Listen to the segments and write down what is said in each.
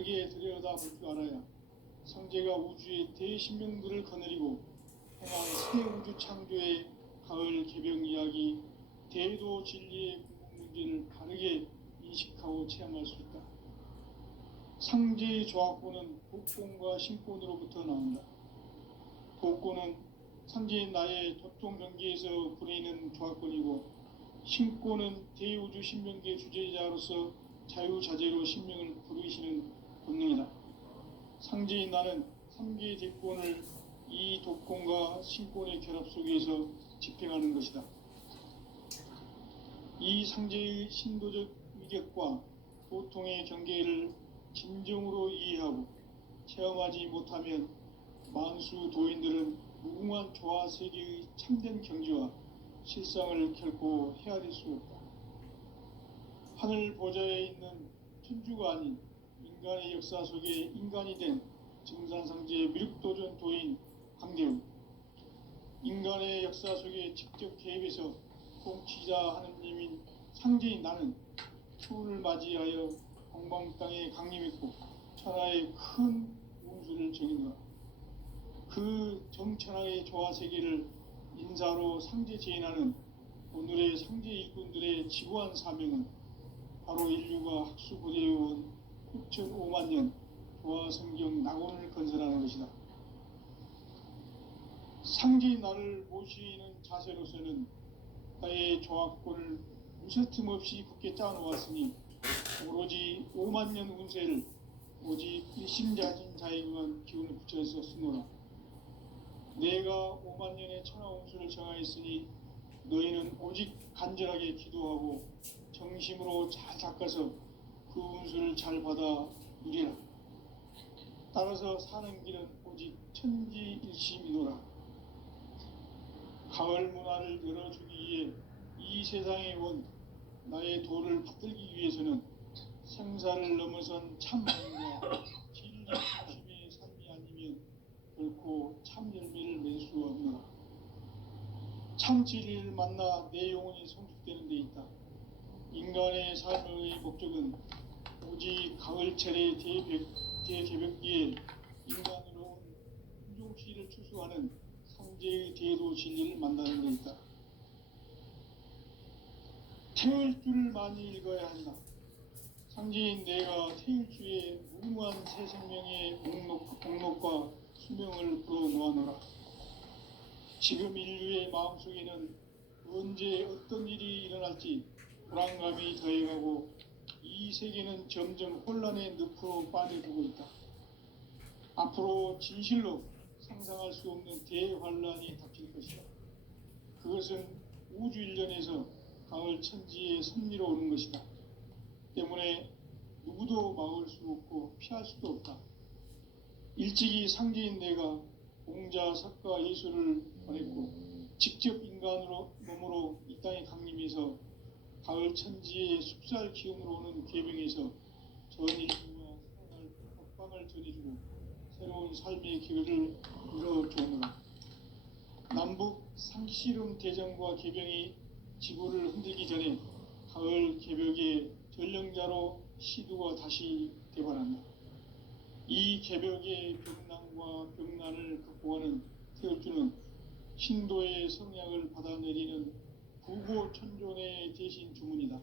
바르게 들여다볼 줄 알아야 성제가 우주의 대신명들을 거느리고 행한 새 우주 창조의 가을 개병 이야기, 대도 진리의 궁극 문제를 바르게 인식하고 체험할 수 있다. 상제의 조합고는 복권과 신권으로부터 나온다. 복권은 상제인 나의 도통 경계에서 부리는 조합권이고, 신권은 대우주 신명계 주제자로서 자유자재로 신명을 부르시는 본능이다. 상제인 나는 3개의 대권을 이 독권과 신권의 결합 속에서 집행하는 것이다. 이 상제의 신도적 위격과 보통의 경계를 진정으로 이해하고 체험하지 못하면 만수 도인들은 무궁한 조화 세계의 참된 경지와 실상을 결코 헤아릴 수 없다. 하늘 보좌에 있는 천주가 아닌 인간의 역사 속에 인간이 된 증산상제의 미륵도전 도인 강대우, 인간의 역사 속에 직접 개입해서 통치자 하느님인 상제인 나는 추운을 맞이하여 공방 땅에 강림했고 천하의 큰 운수를 정인노라. 그 정천하의 조화 세계를 인사로 상제 제인하는 오늘의 상제 일꾼들의 지구한 사명은 바로 인류가 학수고대해온 6,500만 년 조화 성경 낙원을 건설하는 것이다. 상제인 나를 모시는 자세로서는 나의 조합권을 무쇠틈 없이 굳게 짜놓았으니 오로지 5만 년 운세를 오직 일심자진 자에게만 기운을 붙여서 쓰노라. 내가 5만 년의 천하 운수를 정하였으니 너희는 오직 간절하게 기도하고 정심으로 잘 닦아서 그 운수를 잘 받아 누리라. 따라서 사는 길은 오직 천지일심이노라. 가을 문화를 열어주기 위해 이 세상에 온 나의 도를 받들기 위해서는 생사를 넘어선 참행과 진리 중심의 삶이 아니면 결코 참 열매를 맺을 수 없노라. 참 진리를 만나 내 영혼이 성숙되는 데 있다. 인간의 삶의 목적은 오직 가을철의 대개벽기에 인간으로 온 훈종시를 추수하는 상제의 대도 진리를 만나는 데 있다. 태울 줄을 많이 읽어야 한다. 상제인 내가 태울주의 무궁한 새 생명의 목록과 수명을 불어놓아노라. 지금 인류의 마음속에는 언제 어떤 일이 일어날지 불안감이 더해가고 이 세계는 점점 혼란의 늪으로 빠져들고 있다. 앞으로 진실로 상상할 수 없는 대환란이 닥칠 것이다. 그것은 우주 일련에서 가을 천지의 섭리로 오는 것이다. 때문에 누구도 막을 수 없고 피할 수도 없다. 일찍이 상제인 내가 공자, 석가, 예수를 보냈고 직접 인간으로 몸으로 이 땅에 강림해서 가을 천지의 숲살 기운으로 오는 계병에서 전 인류와 살아날 법방을 전해주고 새로운 삶의 기회를 열어주노라. 남북 상씨름 대전과 계병이 지구를 흔들기 전에 가을 개벽의 전령자로 시두가 다시 대발한다. 이 개벽의 벽난과 벽난을 극복하는 태울주는 신도의 성약을 받아내리는 부고천존의 대신 주문이다.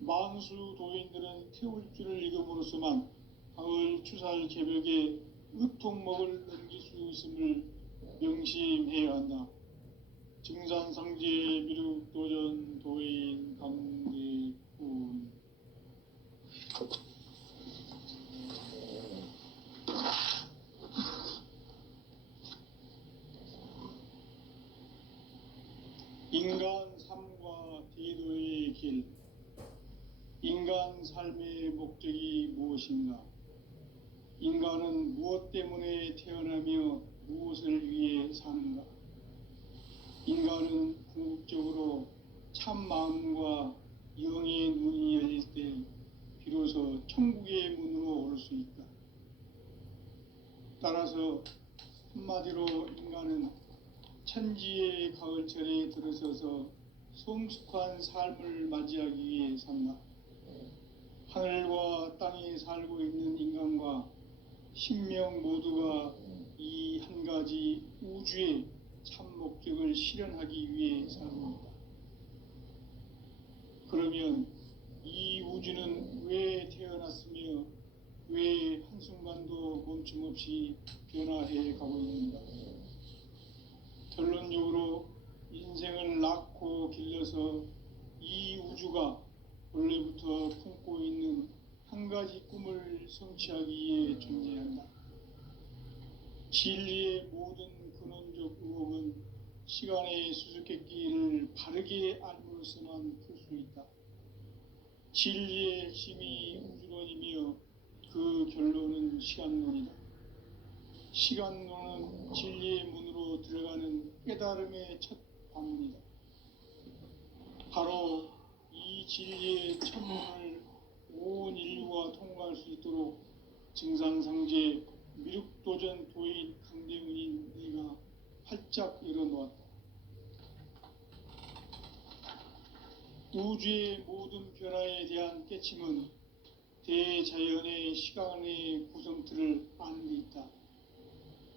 만수 도인들은 태울주를 읽음으로써만 가을 추살 개벽의 으통먹을 넘길 수 있음을 명심해야 한다. 증산상제 미륵도전 도인 강대군. 인간 삶과 대도의 길. 인간 삶의 목적이 무엇인가? 인간은 무엇 때문에 태어나며 무엇을 위해 사는가? 인간은 궁극적으로 참 마음과 영의 문이 열릴 때 비로소 천국의 문으로 올 수 있다. 따라서 한마디로 인간은 천지의 가을철에 들어서서 성숙한 삶을 맞이하기 위해 산다. 하늘과 땅에 살고 있는 인간과 신명 모두가 이 한 가지 우주의 참 목적을 실현하기 위해 삽니다. 그러면 이 우주는 왜 태어났으며 왜 한순간도 멈춤없이 변화해 가고 있는가? 결론적으로 인생을 낳고 길러서 이 우주가 원래부터 품고 있는 한 가지 꿈을 성취하기 위해 존재한다. 진리의 모든 근원적 의혹은 시간의 수수께끼를 바르게 알므로서만 풀 수 있다. 진리의 핵심이 우주론이며 그 결론은 시간론이다. 시간론은 진리의 문으로 들어가는 깨달음의 첫 관문이다. 바로 이 진리의 첫 문을 온 인류가 통과할 수 있도록 증산상제 미륵도전 도인 강대훈인 네가 활짝 열어놓았다. 우주의 모든 변화에 대한 깨침은 대자연의 시간의 구성틀을 아는 데 있다.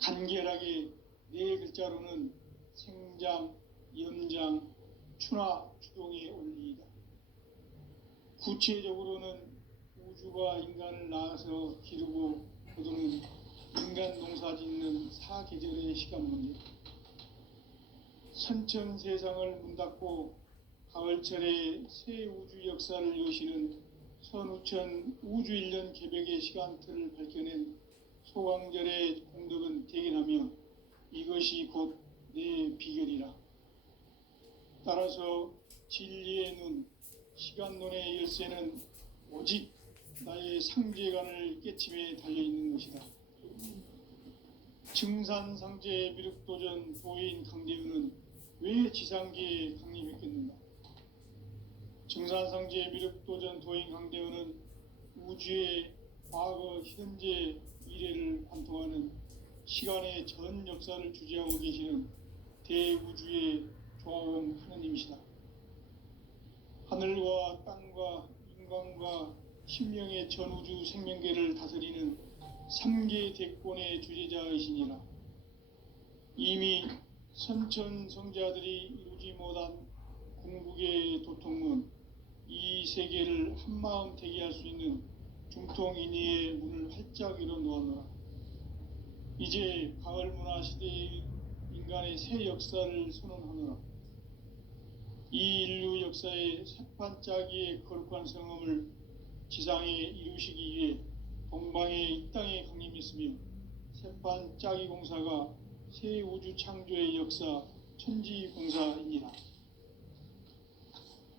간결하게 네 글자로는 생장, 염장, 추나 추동의 원리이다. 구체적으로는 우주가 인간을 낳아서 기르고 거두는 인간 농사 짓는 사계절의 시간 문제. 선천 세상을 문 닫고 가을철에 새 우주 역사를 여시는 선우천 우주 1년 개벽의 시간틀을 밝혀낸 소강절의 공덕은 대견하며 이것이 곧 내 비결이라. 따라서 진리의 눈, 시간론의 열쇠는 오직 나의 상제관을 깨침에 달려있는 것이다. 증산상제 미륵도전 도인 강대훈은 왜 지상계에 강림했겠는가? 증산상제 미륵도전 도인 강대훈은 우주의 과거, 현재, 미래를 관통하는 시간의 전 역사를 주재하고 계시는 대우주의 종합원 하느님이시다. 하늘과 땅과 인간과 신명의 전우주 생명계를 다스리는 3계 대권의 주제자이시니라. 이미 선천성자들이 이루지 못한 궁극의 도통문, 이 세계를 한마음 되게 할 수 있는 중통인의의 문을 활짝 열어놓았노라. 이제 가을 문화 시대의 인간의 새 역사를 선언하노라. 이 인류 역사의 새반짝이의 거룩한 성음을 지상에 이루시기 위해 동방의 이 땅에 강림했으며 새반짝이 공사가 새 우주 창조의 역사 천지공사이니라.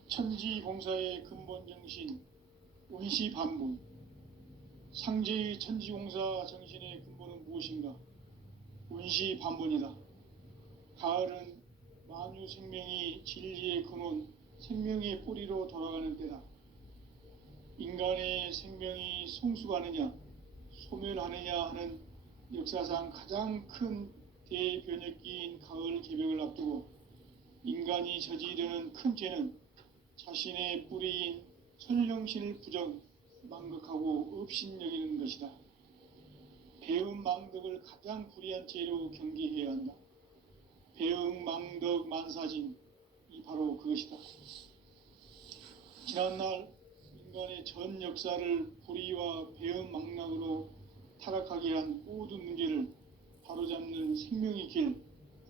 천지공사의 근본 정신 운시반분. 상제의 천지공사 정신의 근본은 무엇인가? 운시반분이다. 가을은 만유 생명이 진리의 근원, 생명의 뿌리로 돌아가는 때다. 인간의 생명이 성숙하느냐, 소멸하느냐 하는 역사상 가장 큰 대변혁기인 가을 개벽을 앞두고 인간이 저지르는 큰 죄는 자신의 뿌리인 설령신을 부정, 망극하고 업신여기는 것이다. 배음 망덕을 가장 불의한 죄로 경계해야 한다. 배음 망덕 만사진, 이 바로 그것이다. 지난날 인간의 전 역사를 불의와 배음 망락으로 타락하게 한 모든 문제를 바로잡는 생명의 길,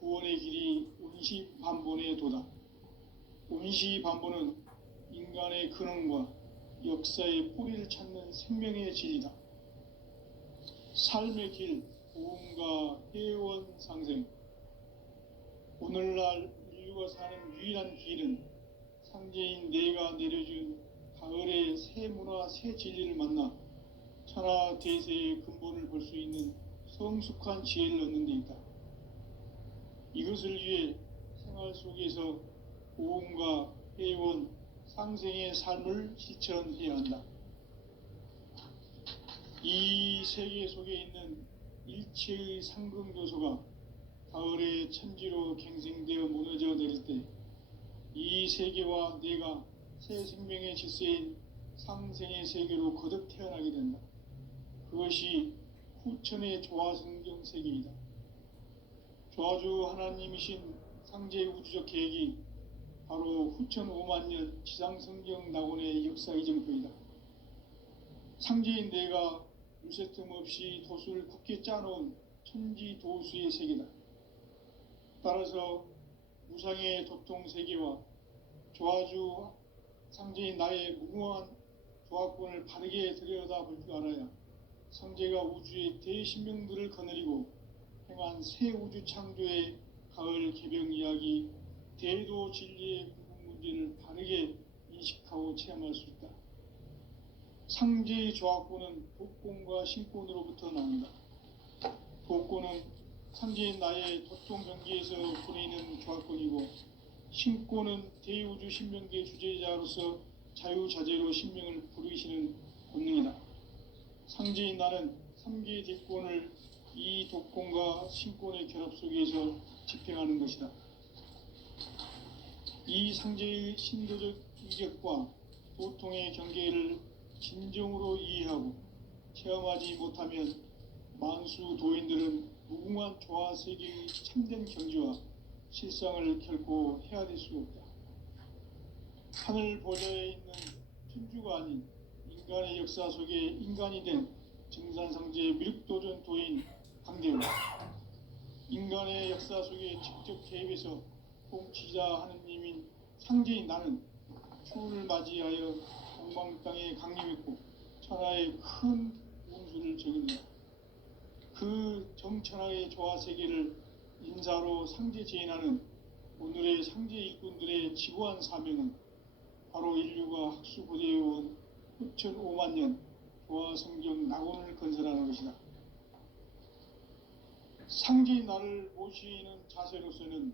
구원의 길이 운시반본의 도다. 운시반본은 인간의 근원과 역사의 뿌리를 찾는 생명의 진리다. 삶의 길, 보험과 회원 상생. 오늘날 인류가 사는 유일한 길은 상제인 내가 내려준 가을의 새 문화, 새 진리를 만나 천하 대세의 근본을 볼 수 있는 성숙한 지혜를 얻는 데 있다. 이것을 위해 생활 속에서 보험과 회원, 상생의 삶을 실천해야 한다. 이 세계 속에 있는 일체의 상승조소가 가을의 천지로 갱생되어 무너져 내릴 때 이 세계와 내가 새 생명의 질서인 상생의 세계로 거듭 태어나게 된다. 그것이 후천의 조화성경 세계이다. 조화주 하나님이신 상제의 우주적 계획이 바로 후천 5만 년 지상성경 낙원의 역사 이정표이다. 상제인 내가 유세틈 없이 도수를 굳게 짜놓은 천지 도수의 세계다. 따라서 무상의 도통 세계와 조화주 상제인 나의 무궁한 조화권을 바르게 들여다볼 줄 알아야 상제가 우주의 대신명들을 거느리고 행한 새 우주 창조의 가을 개병 이야기, 대도 진리의 궁극 문제를 바르게 인식하고 체험할 수 있다. 상제의 조화권은 독권과 신권으로부터 나온다. 독권은 상제인 나의 도통 경계에서 보내는 조화권이고, 신권은 대우주 신명계 주제자로서 자유자재로 신명을 부르시는 본능이다. 상제인 나는 3개의 대권을 이 독권과 신권의 결합 속에서 집행하는 것이다. 이 상제의 신도적 인격과 도통의 경계를 진정으로 이해하고 체험하지 못하면 만수 도인들은 무궁한 조화 세계의 참된 경지와 실상을 결코 헤아릴 수 없다. 하늘 보좌에 있는 천주가 아닌 인간의 역사 속에 인간이 된 증산상제의 미륵도전 도인 강대우, 인간의 역사 속에 직접 개입해서 통치자 하느님인 상제인 나는 추운을 맞이하여 동방 땅에 강림했고 천하의 큰 운수를 적인다. 그 정천하의 조화 세계를 인사로 상제 제인하는 오늘의 상제 일꾼들의 지고한 사명은 바로 인류가 학수고대해온 후천 5만 년 조화 성경 낙원을 건설하는 것이다. 상제인 나를 모시는 자세로서는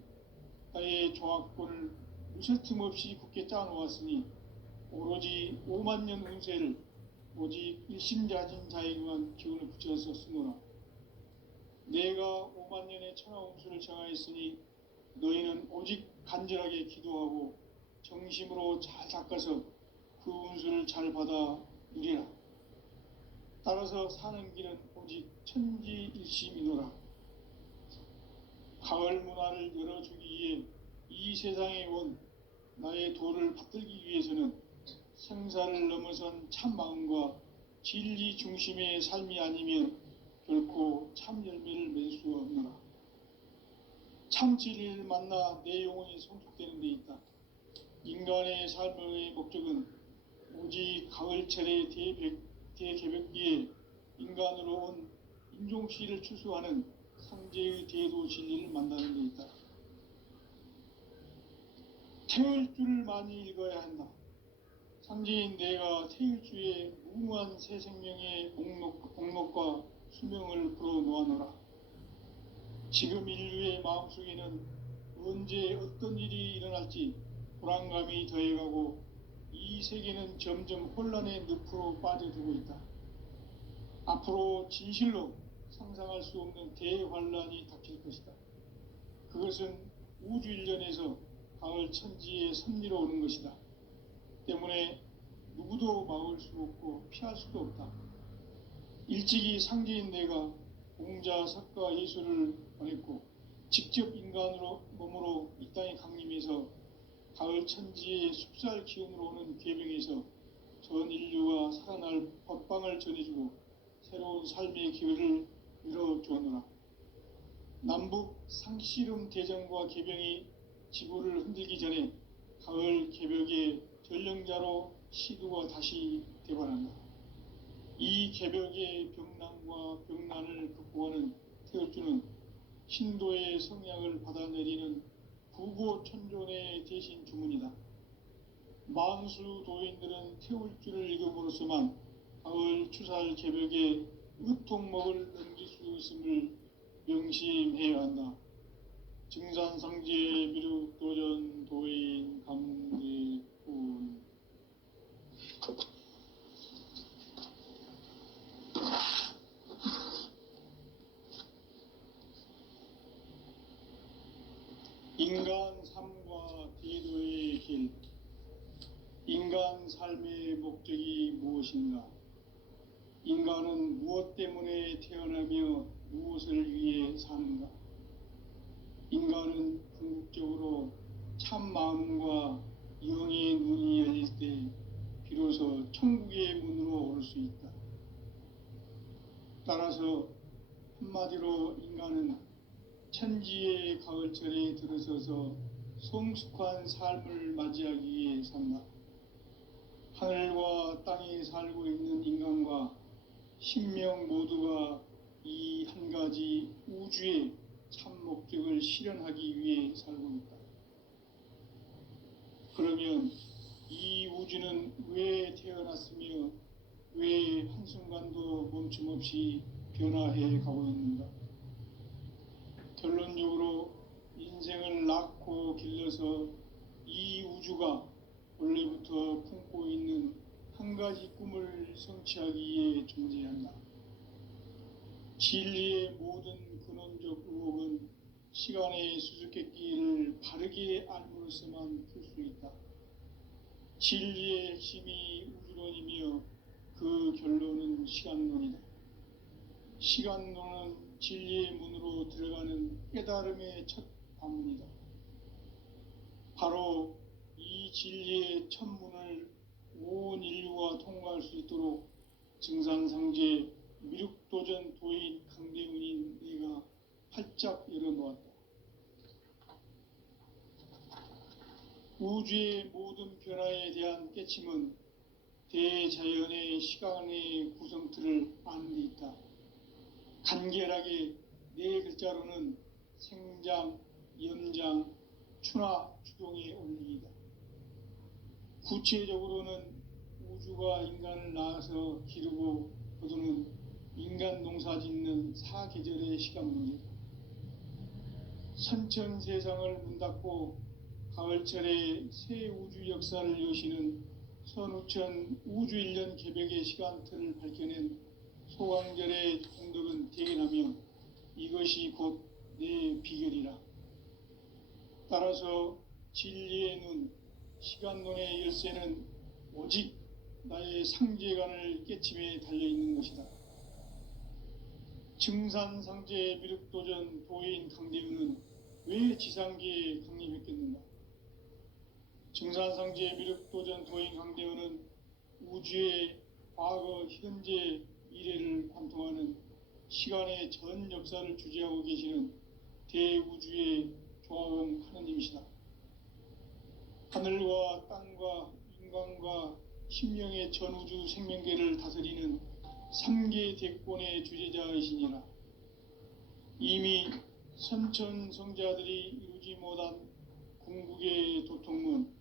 나의 조화권을 무쇠틈 없이 굳게 짜놓았으니 오로지 5만 년 운세를 오직 일심자진 자에게만 기운을 붙여서 쓰노라. 내가 5만 년의 천하 운수를 정하였으니 너희는 오직 간절하게 기도하고 정심으로 잘 닦아서 그 운수를 잘 받아 누리라. 따라서 사는 길은 오직 천지일심이노라. 가을 문화를 열어주기 위해 이 세상에 온 나의 도를 받들기 위해서는 생사를 넘어선 참 마음과 진리 중심의 삶이 아니면 결코 참 열매를 맺을 수 없노라. 참 진리를 만나 내 영혼이 성숙되는 데 있다. 인간의 삶의 목적은 오직 가을철의 대개벽기에 인간으로 온 인종시를 추수하는 상제의 대도 진리를 만나는 데 있다. 태일주를 많이 읽어야 한다. 상제인 내가 태일주의 무궁한 새 생명의 목록과 수명을 풀어놓아노라. 지금 인류의 마음속에는 언제 어떤 일이 일어날지 불안감이 더해가고 이 세계는 점점 혼란의 늪으로 빠져들고 있다. 앞으로 진실로 상상할 수 없는 대환란이 닥칠 것이다. 그것은 우주 일련에서 가을 천지의 섭리로 오는 것이다. 때문에 누구도 막을 수 없고 피할 수도 없다. 일찍이 상제인 내가 공자, 석가, 예수를 보냈고 직접 인간으로 몸으로 이 땅에 강림해서 가을 천지의 숲살 기운으로 오는 계병에서 전 인류가 살아날 법방을 전해주고 새로운 삶의 기회를 열어주었노라. 남북 상씨름 대전과 계병이 지구를 흔들기 전에 가을 개벽의 전령자로 시두가 다시 대발한다. 이 개벽의 병난과 병난을 극복하는 태울주는 신도의 성약을 받아내리는 부고천존의 대신 주문이다. 만수 도인들은 태울주를 읽음으로써만 가을 추살 개벽의 의통목을 넘길 수 있음을 명심해야 한다. 증산상제 미륵도전 도인 강대훈. 인간 삶과 대도의 길. 인간 인간 삶의 목적이 무엇인가? 인간은 무엇 때문에 태어나며 무엇을 위해 사는가? 인간은 궁극적으로 참 마음과 영의 눈이 열릴 때 비로소 천국의 문으로 올 수 있다. 따라서 한마디로 인간은 천지의 가을철에 들어서서 성숙한 삶을 맞이하기 위해 산다. 하늘과 땅에 살고 있는 인간과 신명 모두가 이 한 가지 우주의 참 목적을 실현하기 위해 살고 있다. 그러면 이 우주는 왜 태어났으며 왜 한순간도 멈춤 없이 변화해 가고 있는가? 결론적으로 인생을 낳고 길러서 이 우주가 원래부터 품고 있는 한 가지 꿈을 성취하기 위해 존재한다. 진리의 모든 근원적 의혹은 시간의 수수께끼를 바르게 알므로써만 풀 수 있다. 진리의 핵심이 우주론이며 그 결론은 시간론이다. 시간론은 진리의 문으로 들어가는 깨달음의 첫 관문이다. 바로 이 진리의 첫 문을 온 인류가 통과할 수 있도록 증산상제 미륵도전 도인 강대훈인 내가 활짝 열어놓았다. 우주의 모든 변화에 대한 깨침은 대자연의 시간의 구성틀을 아는 데 있다. 간결하게 네 글자로는 생장, 연장, 추나 추동의 원리이다. 구체적으로는 우주가 인간을 낳아서 기르고 거두는 인간 농사 짓는 사계절의 시간 문제다. 선천 세상을 문 닫고 가을철에 새 우주 역사를 여시는 선우천 우주 1년 개벽의 시간틀을 밝혀낸 소강절의 공덕은 대견하며 이것이 곧 내 비결이라. 따라서 진리의 눈, 시간론의 열쇠는 오직 나의 상제관을 깨침에 달려있는 것이다. 증산상제 미륵도전 도인 강대훈은 왜 지상계에 강림했겠는가? 증산상제 미륵도전 도인 강대훈은 우주의 과거, 현재, 미래를 관통하는 시간의 전 역사를 주재하고 계시는 대우주의 조화원 하느님이시다. 하늘과 땅과 인간과 신명의 전우주 생명계를 다스리는 3계 대권의 주재자이시니라. 이미 선천성자들이 이루지 못한 궁극의 도통문,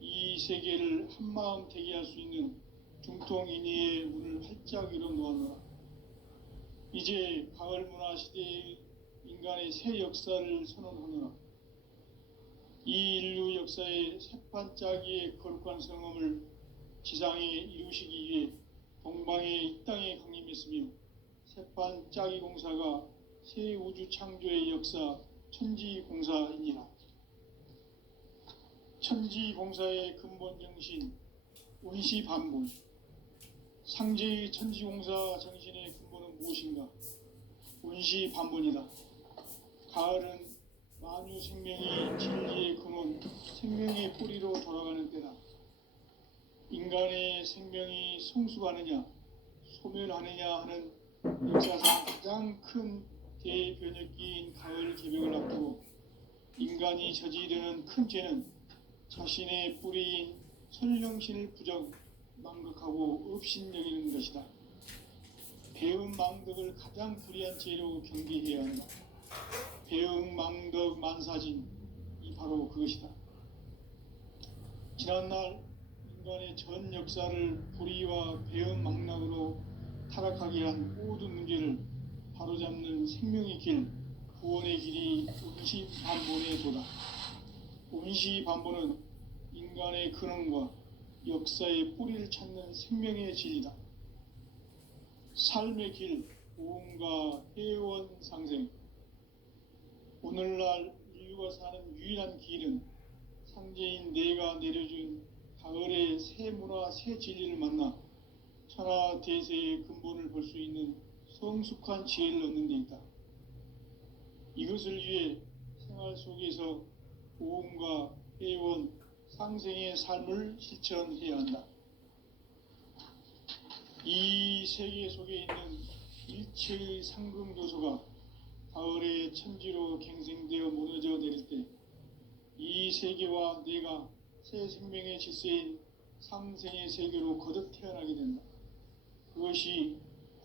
이 세계를 한마음 되게 할 수 있는 중통인의의 문을 활짝 열어놓았노라. 이제 가을 문화 시대의 인간의 새 역사를 선언하노라. 이 인류 역사의 새판짜기의 거룩한 성험을 지상에 이루시기 위해 동방의 이 땅에 강림했으며 새판짜기 공사가 새 우주 창조의 역사 천지공사이니라. 천지공사의 근본 정신 운시반본, 상제의 천지공사 정신의 근본은 무엇인가? 운시반본이다. 가을은 만유 생명이 진리의 근원, 생명의 뿌리로 돌아가는 때다. 인간의 생명이 성숙하느냐, 소멸하느냐 하는 역사상 가장 큰 대변혁기인 가을 개벽을 앞두고 인간이 저지르는 큰 죄는 자신의 뿌리인 설령신을 부정, 망극하고 업신여기는 것이다. 배음 망덕을 가장 불의한 죄로 경계해야 한다. 배음 망덕 만사진, 이 바로 그것이다. 지난날 인간의 전 역사를 불의와 배음 망락으로 타락하게 한 모든 문제를 바로잡는 생명의 길, 구원의 길이 운시반본의 도다. 운시반본은 인간의 근원과 역사의 뿌리를 찾는 생명의 진리다. 삶의 길, 보험과 회원 상생. 오늘날 인류가 사는 유일한 길은 상제인 내가 내려준 가을의 새 문화, 새 진리를 만나 천하 대세의 근본을 볼 수 있는 성숙한 지혜를 얻는 데 있다. 이것을 위해 생활 속에서 보험과 회원, 상생의 삶을 실천해야 한다. 이 세계 속에 있는 일체의 상금 요소가 가을의 천지로 갱생되어 무너져 내릴 때 이 세계와 내가 새 생명의 질서인 상생의 세계로 거듭 태어나게 된다. 그것이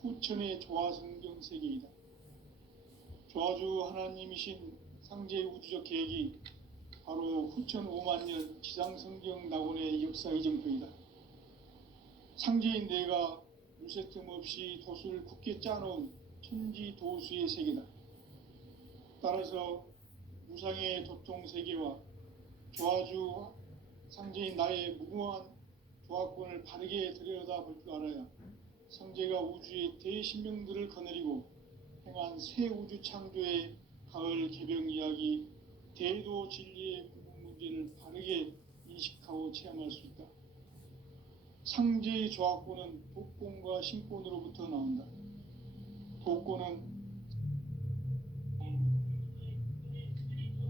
후천의 조화성경 세계이다. 조화주 하나님이신 상제의 우주적 계획이 바로 후천 5만 년 지상성경 낙원의 역사 이정표이다. 상제인 내가 무쇠틈 없이 도수를 굳게 짜놓은 천지 도수의 세계다. 따라서 무상의 도통 세계와 조화주 상제인 나의 무궁한 조화권을 바르게 들여다볼 줄 알아야 상제가 우주의 대신명들을 거느리고 행한 새 우주 창조의 가을 개병 이야기, 대도 진리의 구분 문제를 바르게 인식하고 체험할 수 있다. 상제의 조화권은 독권과 신권으로부터 나온다. 독권은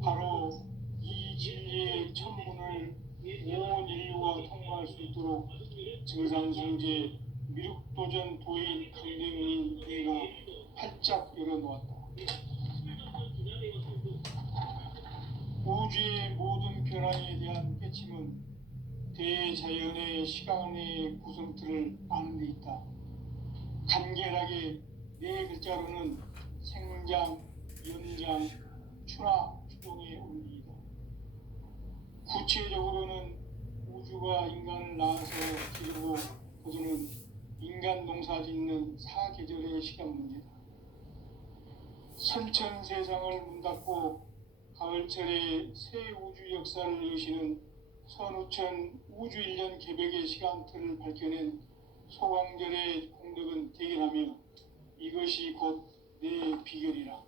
바로 이 진리의 천문을 온 인류가 통과할 수 있도록 증산성제 미륵도전 도인 강대문인 내가 활짝 열어놓았다. 우주의 모든 변화에 대한 깨침은 대자연의 시간의 구성틀을 아는 데 있다. 간결하게 네 글자로는 생장, 연장, 추나 추동의 원리이다. 구체적으로는 우주가 인간을 낳아서 기르고 거두는 인간 농사 짓는 사계절의 시간 문제다. 선천 세상을 문 닫고 가을철에 새 우주 역사를 여시는 선우천 우주 1년 개벽의 시간틀을 밝혀낸 소강절의 공덕은 대견하며 이것이 곧 내 비결이라.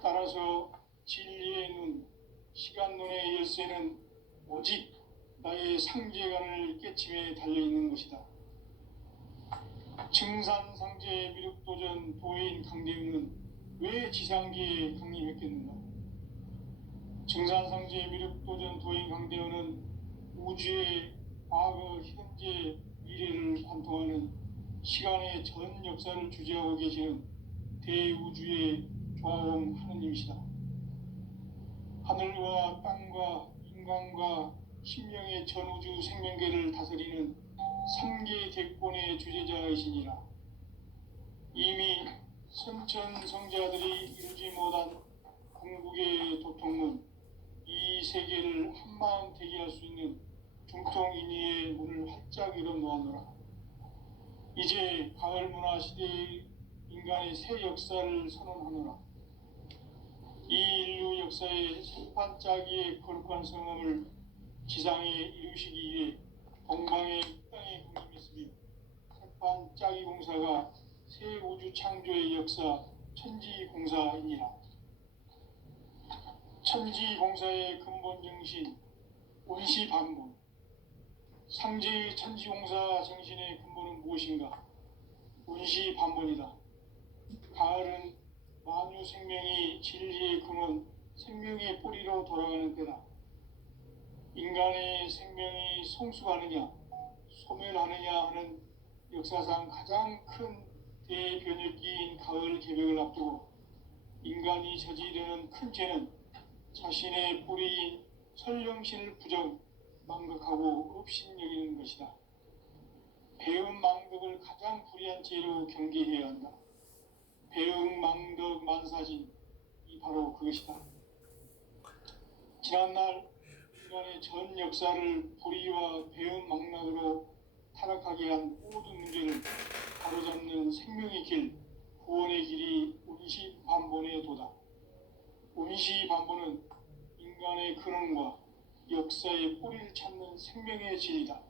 따라서 진리의 눈, 시간론의 열쇠는 오직 나의 상제관을 깨침에 달려있는 것이다. 증산상제 미륵도전 도인 강대우는 왜 지상계에 강림했겠는가? 증산상제 미륵도전 도인 강대우는 우주의 과거, 현재, 미래를 관통하는 시간의 전 역사를 주재하고 계시는 대우주의 조화원 하느님이시다. 하늘과 땅과 인간과 신명의 전우주 생명계를 다스리는 3계 대권의 주제자이시니라. 이미 선천성자들이 이루지 못한 궁극의 도통문, 이 세계를 한마음 되게 할 수 있는 중통인의의 문을 활짝 열어놓았노라. 이제 가을 문화 시대의 인간의 새 역사를 선언하노라. 이 인류 역사의 sep판짜기의 거룩한 성함을 지상에 이루시기 위해 동방의 땅에 공임했으며 sep판짜기 공사가 새 우주 창조의 역사 천지공사이니라. 천지공사의 근본 정신 온시반본. 상제의 천지공사 정신의 근본은 무엇인가? 온시반본이다. 가을은 만유 생명이 진리의 근원, 생명의 뿌리로 돌아가는 때다. 인간의 생명이 성숙하느냐, 소멸하느냐 하는 역사상 가장 큰 대변혁기인 가을 개벽을 앞두고 인간이 저지르는 큰 죄는 자신의 뿌리인 설령신을 부정, 망각하고 업신여기는 것이다. 배음 망덕을 가장 불의한 죄로 경계해야 한다. 배음 망덕 만사진이 바로 그것이다. 지난날 인간의 전 역사를 불의와 배음 망락으로 타락하게 한 모든 문제를 바로잡는 생명의 길, 구원의 길이 온시반본의 도다. 온시반본은 인간의 근원과 역사의 뿌리를 찾는 생명의 진리다.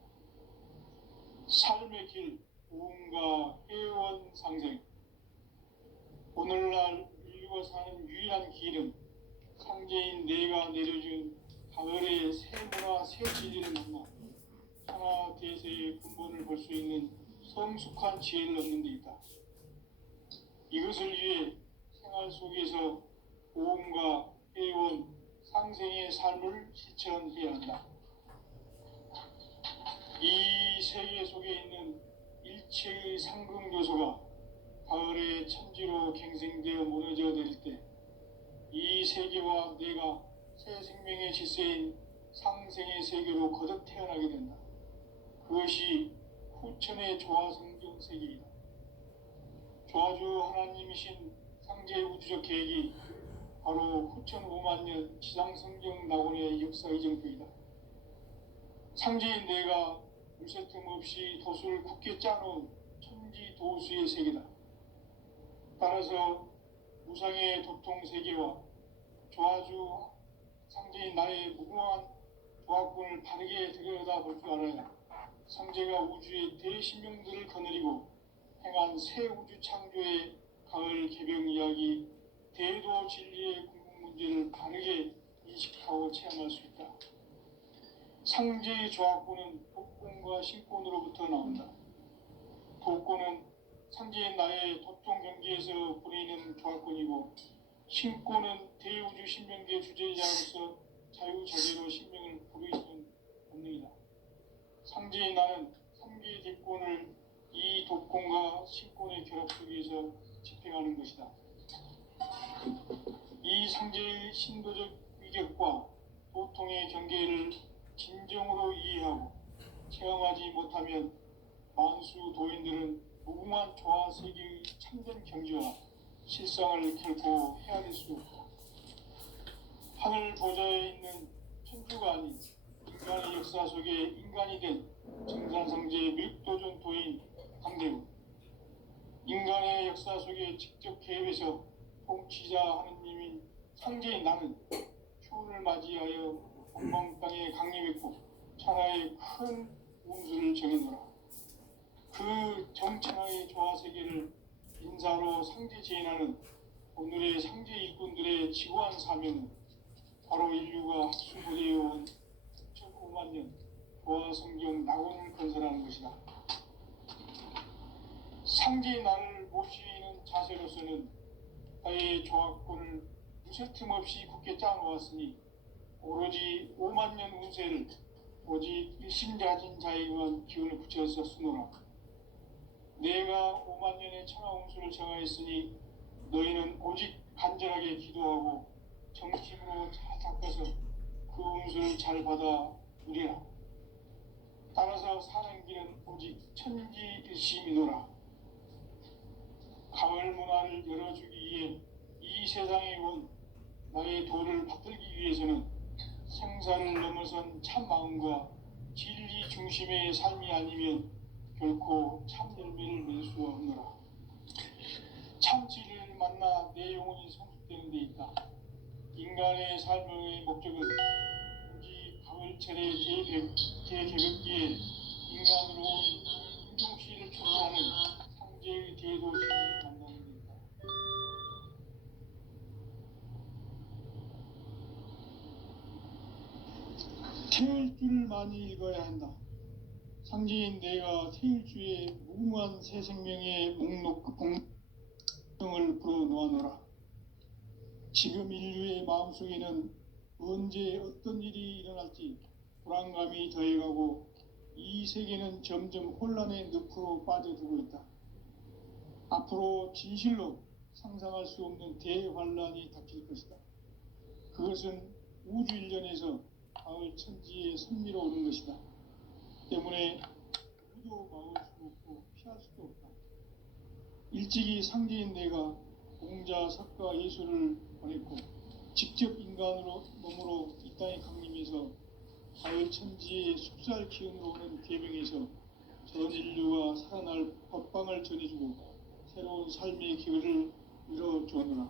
삶의 길, 보험과 회원 상생. 오늘날 인류가 사는 유일한 길은 상제인 내가 내려준 가을의 새 문화, 새 진리를 만나 천하 대세의 근본을 볼 수 있는 성숙한 지혜를 얻는 데 있다. 이것을 위해 생활 속에서 보험과 회원, 상생의 삶을 실천해야 한다. 이 세계 속에 있는 일체의 상극 요소가 가을의 천지로 갱생되어 무너져 내릴 때 이 세계와 내가 새 생명의 질서인 상생의 세계로 거듭 태어나게 된다. 그것이 후천의 조화성경 세계이다. 조화주 하나님이신 상제의 우주적 계획이 바로 후천 5만 년 지상성경 낙원의 역사 이정표이다. 상제인 내가 물새틈 없이 도수를 굳게 짜놓은 천지 도수의 세계다. 따라서 무상의 도통 세계와 조화주 상제인 나의 무궁한 조화권을 바르게 들여다볼 줄 알아야 상제가 우주의 대신명들을 거느리고 행한 새 우주 창조의 가을 개병 이야기, 대도 진리의 궁극 문제를 바르게 인식하고 체험할 수 있다. 상제의 조화권은 독권과 신권으로부터 나온다. 독권은 상제인 나의 도통 경계에서 보내는 조화권이고, 신권은 대우주 신명계 주제자로서 자유자재로 신명을 부르이는 본능이다. 상제인 나는 3개의 대권을 이 독권과 신권의 결합 속에서 집행하는 것이다. 이 상제의 신도적 위격과 도통의 경계를 진정으로 이해하고 체험하지 못하면 만수 도인들은 무궁한 조화 세계의 참된 경지와 실상을 결코 헤아릴 수 없다. 하늘 보좌에 있는 천주가 아닌 인간의 역사 속에 인간이 된 정산상제의 밀도전 도인 강대우, 인간의 역사 속에 직접 개입해서 통치자 하느님인 상제인 나는 추운을 맞이하여 동방 땅에 강림했고 천하의 큰 운수를 정해놓으라. 그 정천하의 조화 세계를 인사로 상제 제인하는 오늘의 상제 일꾼들의 지고한 사명은 바로 인류가 학수고대해온 5만 년 조화 성경 낙원을 건설하는 것이다. 상제의 나를 모시는 자세로서는 나의 조화권을 무쇠틈 없이 굳게 짜놓았으니 오로지 5만 년 운세를 오직 일심자진 자에게만 기운을 붙여서 쓰노라. 내가 5만 년의 천하 운수를 정하였으니 너희는 오직 간절하게 기도하고 정심으로 잘 닦아서 그 운수를 잘 받아 누리라. 따라서 사는 길은 오직 천지일심이노라. 가을 문화를 열어주기 위해 이 세상에 온 나의 도를 받들기 위해서는 생사를 넘어선 참 마음과 진리 중심의 삶이 아니면 결코 참 열매를 맺을 수 없노라. 참 진리를 만나 내 영혼이 성숙되는 데 있다. 인간의 삶의 목적은 오직 가을철의 대개벽기에 인간으로 온 인종시를 초월하는 상제의 대도시를 만나는 데 있다. 태일주를 많이 읽어야 한다. 상제인 내가 태일주의 무궁한 새 생명의 공명을 불어놓아놓으라. 지금 인류의 마음속에는 언제 어떤 일이 일어날지 불안감이 더해가고 이 세계는 점점 혼란의 늪으로 빠져들고 있다. 앞으로 진실로 상상할 수 없는 대환란이 닥칠 것이다. 그것은 우주 일련에서 가을 천지의 섭리로 오는 것이다. 때문에 누구도 막을 수 없고 피할 수도 없다. 일찍이 상제인 내가 공자, 석가, 예수를 보냈고 직접 인간으로 몸으로 이 땅에 강림해서 가을 천지의 숲살 기운으로 오는 계명에서 전 인류가 살아날 법방을 전해주고 새로운 삶의 기회를 이뤄주었노라.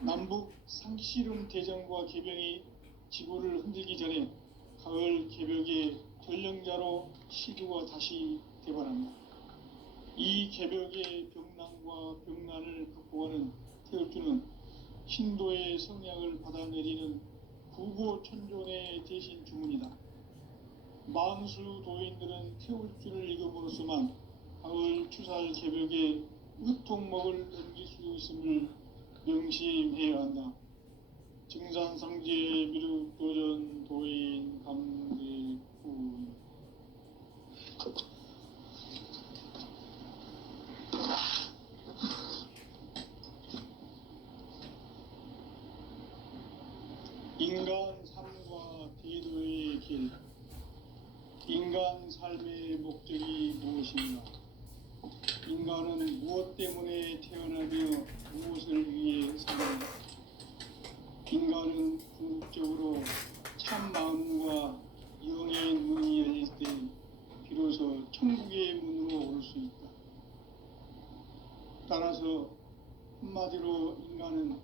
남북 상씨름 대전과 개병이 지구를 흔들기 전에 가을 개벽의 전령자로 시주가 다시 대발한다. 이 개벽의 병난과 병난을 극복하는 태엽주는 신도의 성량을 받아내리는 구보 천존의 대신 주문이다. 만수 도인들은 태울 줄을 익음으로써만 가을 추살 개벽에 으통먹을 넘길 수 있음을 명심해야 한다. 증산상제 미륵도전 도인 감대구. 인간 삶과 대도의 길. 인간 삶의 목적이 무엇인가? 인간은 무엇 때문에 태어나며 무엇을 위해 사는가? 인간은 궁극적으로 참 마음과 영의 문이 열릴 때 비로소 천국의 문으로 올 수 있다. 따라서 한마디로 인간은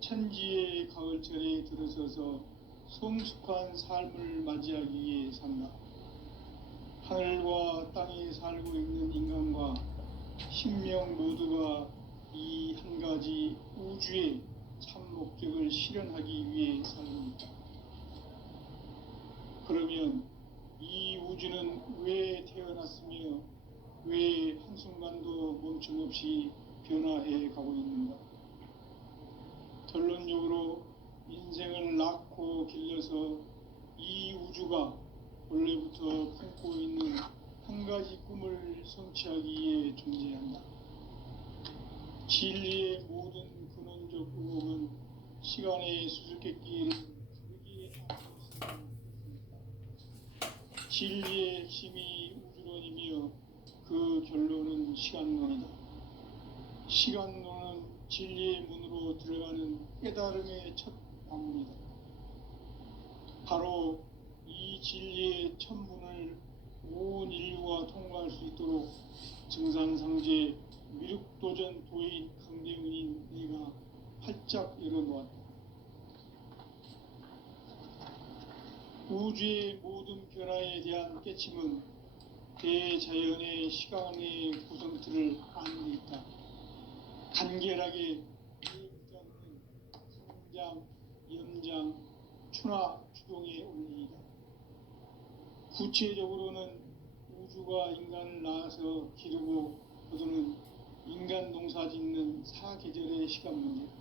천지의 가을철에 들어서서 성숙한 삶을 맞이하기 위해 산다. 하늘과 땅에 살고 있는 인간과 신명 모두가 이 한 가지 우주의 참 목적을 실현하기 위해 삽니다. 그러면 이 우주는 왜 태어났으며 왜 한순간도 멈춤없이 변화해 가고 있는가? 결론적으로 인생을 낳고 길러서 이 우주가 원래부터 품고 있는 한 가지 꿈을 성취하기 위해 존재한다. 진리의 모든 근원적 의혹은 시간의 수수께끼를 크게 안고 있습니다. 진리의 핵심이 우주론이며 그 결론은 시간론이다. 시간론은 진리의 문으로 들어가는 깨달음의 첫 방문이다. 바로 이 진리의 첫 문을 온 인류가 통과할 수 있도록 증산상제 미륵도전 도인 강대훈인 내가 활짝 열어놓았다. 우주의 모든 변화에 대한 깨침은 대자연의 시간의 구성틀을 아는 데 있다. 간결하게 붙잡는 성장, 연장, 추나 추동의 원리이다. 구체적으로는 우주가 인간을 낳아서 기르고 거두는 인간 농사 짓는 사계절의 시간 문제다.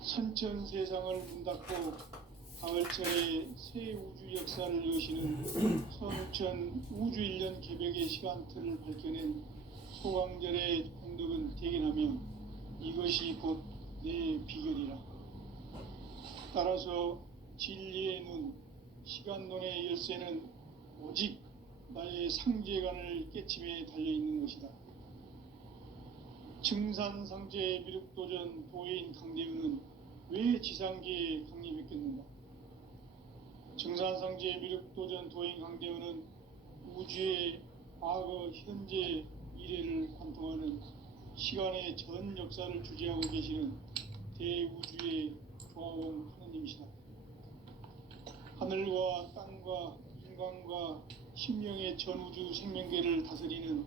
선천 세상을 문 닫고 가을철에 새 우주 역사를 여시는 선천 우주 1년 개벽의 시간틀을 밝혀낸 소강절의 공덕은 대견하며 이것이 곧 내 비결이라. 따라서 진리의 눈, 시간론의 열쇠는 오직 나의 상제관을 깨침에 달려있는 것이다. 증산상제 미륵도전 도인 강대훈은 왜 지상계에 강림했겠는가? 증산상제 미륵도전 도인 강대훈은 우주의 과거, 현재, 미래를 관통하는 시간의 전 역사를 주재하고 계시는 대우주의 조화원 하느님이시다. 하늘과 땅과 인간과 신명의 전우주 생명계를 다스리는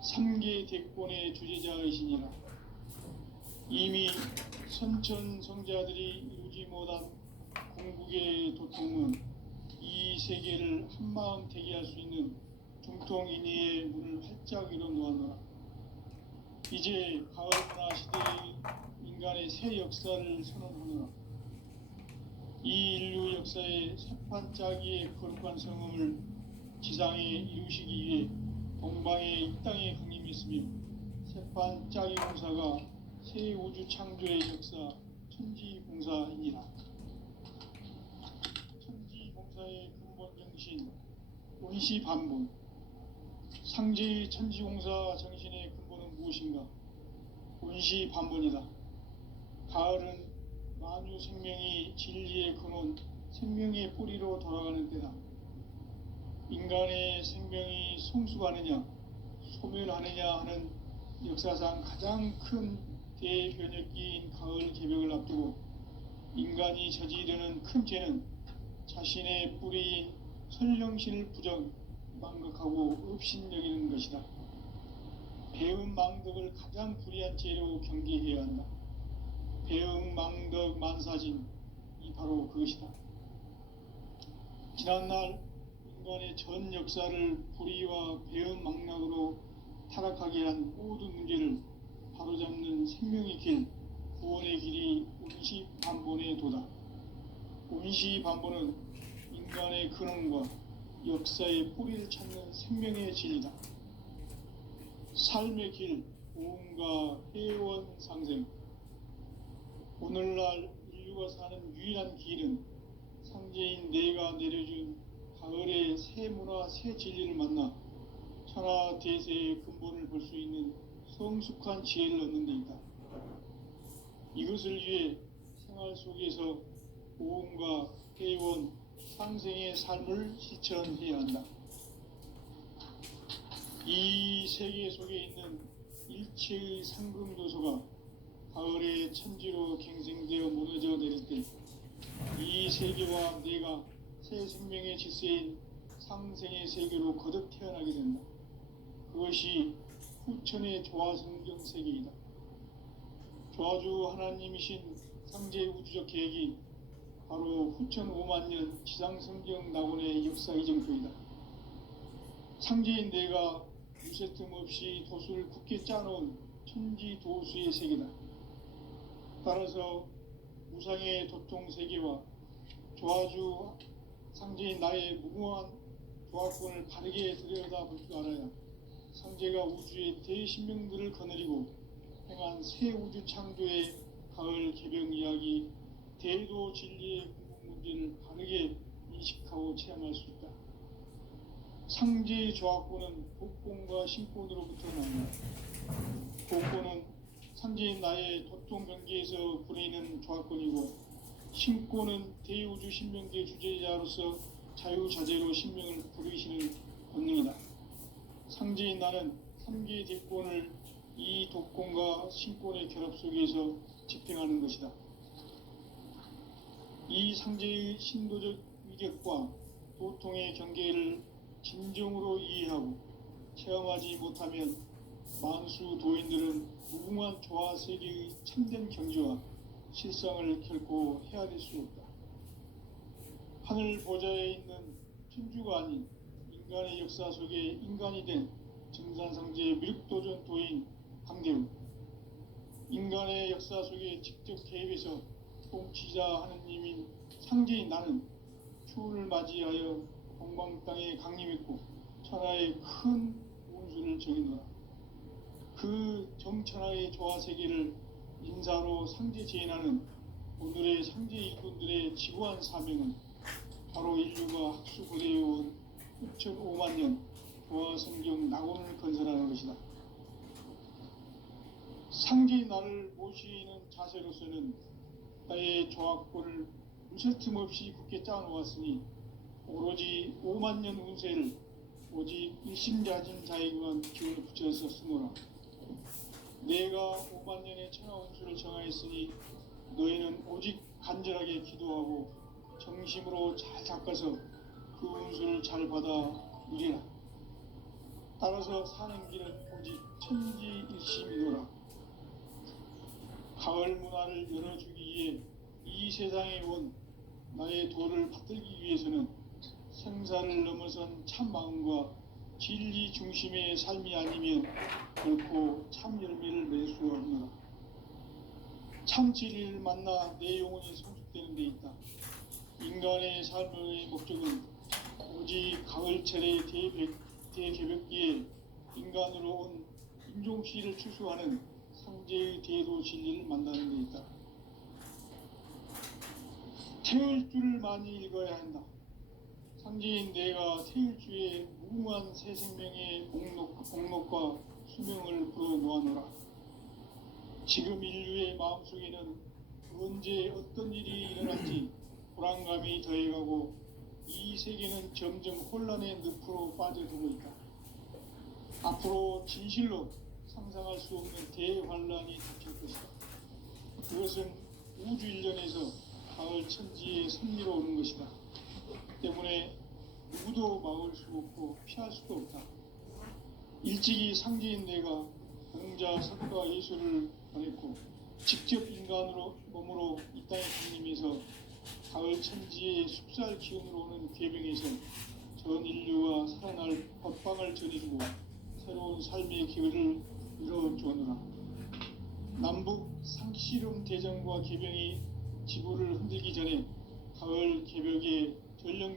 3계 대권의 주재자이시니라. 이미 선천성자들이 이루지 못한 궁극의 도통은 이 세계를 한마음 되게 할 수 있는 중통인의의 문을 활짝 열어놓았노라. 이제 가을 문화 시대의 인간의 새 역사를 선언하노라. 이 인류 역사의 새판짜기의 거룩한 성음을 지상에 이루시기 위해 동방에 이 땅에 강림했으며 새판짜기 공사가 새 우주 창조의 역사 천지공사이니라. 천지공사의 근본 정신 원시반본. 상제의 천지공사 정신의 근본은 무엇인가? 원시반본이다. 가을은 만유 생명이 진리의 근원, 생명의 뿌리로 돌아가는 때다. 인간의 생명이 성숙하느냐, 소멸하느냐 하는 역사상 가장 큰 대변혁기인 가을 개벽을 앞두고 인간이 저지르는 큰 죄는 자신의 뿌리인 설령신을 부정, 망각하고 업신여기는 것이다. 배음 망덕을 가장 불의한 죄로 경계해야 한다. 배음 망덕 만사진, 이 바로 그것이다. 지난날 인간의 전 역사를 불의와 배은망락으로 타락하게 한 모든 문제를 바로잡는 생명의 길, 구원의 길이 운시반본의 도다. 운시반본은 인간의 근원과 역사의 뿌리를 찾는 생명의 진리다. 삶의 길, 보험과 회원 상생. 오늘날 인류가 사는 유일한 길은 상제인 내가 내려준 가을의 새 문화, 새 진리를 만나 천하 대세의 근본을 볼 수 있는 성숙한 지혜를 얻는 데 있다. 이것을 위해 생활 속에서 보험과 회원, 상생의 삶을 실천해야 한다. 이 세계 속에 있는 일체의 상금 요소가 가을의 천지로 갱생되어 무너져 내릴 때 이 세계와 내가 새 생명의 질서인 상생의 세계로 거듭 태어나게 된다. 그것이 후천의 조화성경 세계이다. 조화주 하나님이신 상제 우주적 계획이 바로 후천 5만 년 지상성경 낙원의 역사 이정표이다. 상제인 내가 유세 틈 없이 도수를 굳게 짜놓은 천지 도수의 세계다. 따라서 무상의 도통 세계와 조화주 상제인 나의 무궁한 조화권을 바르게 들여다볼 줄 알아야 상제가 우주의 대신명들을 거느리고 행한 새 우주 창조의 가을 개병 이야기, 대도 진리의 궁극 문제를 바르게 인식하고 체험할 수 있다. 상제의 조화권은 복권과 신권으로부터 나온다. 복권은 상제인 나의 도통 경계에서 부리는 조화권이고, 신권은 대우주 신명계 주제자로서 자유자재로 신명을 부르시는 권능이다. 상제인 나는 3개의 대권을 이 독권과 신권의 결합 속에서 집행하는 것이다. 이 상제의 신도적 위력과 도통의 경계를 진정으로 이해하고 체험하지 못하면 만수 도인들은 무궁한 조화 세계의 참된 경지와 실상을 결코 헤아릴 수 없다. 하늘 보좌에 있는 천주가 아닌 인간의 역사 속에 인간이 된 정산상제의 미륵도전 도인 강대우, 인간의 역사 속에 직접 개입해서 통치자 하느님인 상제인 나는 추운을 맞이하여 동방 땅에 강림했고 천하의 큰 운수를 정의노라. 그 정천하의 조화 세계를 인사로 상제 제인하는 오늘의 상제 일꾼들의 지구한 사명은 바로 인류가 학수 고대해온 6,5만 년 조화 성경 낙원을 건설하는 것이다. 상제의 나를 모시는 자세로서는 나의 조화권을 무쇠틈 없이 굳게 짜놓았으니 오로지 5만 년 운세를 오직 일심자진 자에게만 기운을 붙여서 쓰노라. 내가 5만 년의 천하 운수를 정하였으니 너희는 오직 간절하게 기도하고 정심으로 잘 닦아서 그 운수를 잘 받아 누리라. 따라서 사는 길은 오직 천지일심이노라. 가을 문화를 열어주기 위해 이 세상에 온 나의 도를 받들기 위해서는 생사를 넘어선 참 마음과 진리 중심의 삶이 아니면 결코 참 열매를 낼 수 없노라. 참 진리를 만나 내 영혼이 성숙되는 데 있다. 인간의 삶의 목적은 오직 가을철의 대개벽기에 인간으로 온 인종시를 추수하는 상제의 대도 진리를 만나는 데 있다. 태을 줄을 많이 읽어야 한다. 상제인 내가 태일주의 무궁한 새 생명의 공록과 수명을 불어놓아노라. 지금 인류의 마음속에는 언제 어떤 일이 일어날지 불안감이 더해가고 이 세계는 점점 혼란의 늪으로 빠져들고 있다. 앞으로 진실로 상상할 수 없는 대환란이 닥칠 것이다. 그것은 우주 일련에서 가을 천지의 섭리로 오는 것이다. 때문에 누구도 막을 수 없고 피할 수도 없다. 일찍이 상제인 내가 공자, 석가, 예수를 보냈고 직접 인간으로 몸으로 이 땅에 강림해서 가을 천지의 숲살 기운으로 오는 궤병에서 전 인류와 살아날 법방을 전해주고 새로운 삶의 기회를 이뤄주느라. 남북 상씨름 대전과 개병이 지구를 흔들기 전에 가을 개벽에 전령